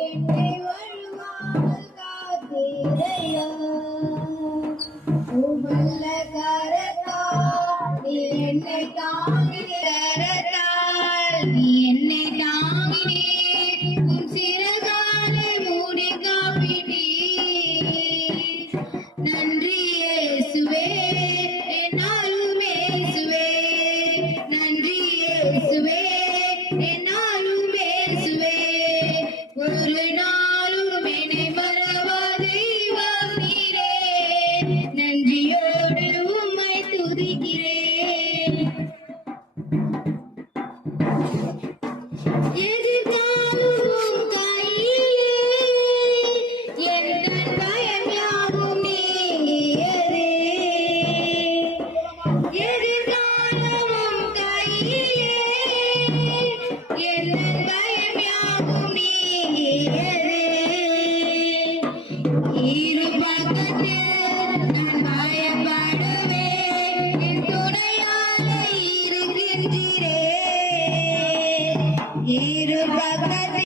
என்னை வழுவாமல் காத்தீரையா உமல்ல கரத்தால் நீ என்னை தாங்கினால் நீ என்னை தாங்கினீர் உன் சிறகாலை மூடி காப்பினீர் நன்றி இயேசுவே என்னாலும் இயேசுவே நன்றி இயேசுவே என்னாலும் இயேசுவே ஒரு நாளும் என்னை மறவா தெய்வம் நீரே நன்றியோடு உம்மை துதிக்கிறேன் எதிர்காலம் உம் கையிலே எந்தன் பயம் யாவும் நீங்கியதே எதிர்காலம் உம் கையிலே எந்தன் பயம் யாவும் நீங்கியதே இரு பக்கத்தில் நான் பயப்படுவேன் என் துணையாக இருக்கின்றீரே இரு பக்கத்தில்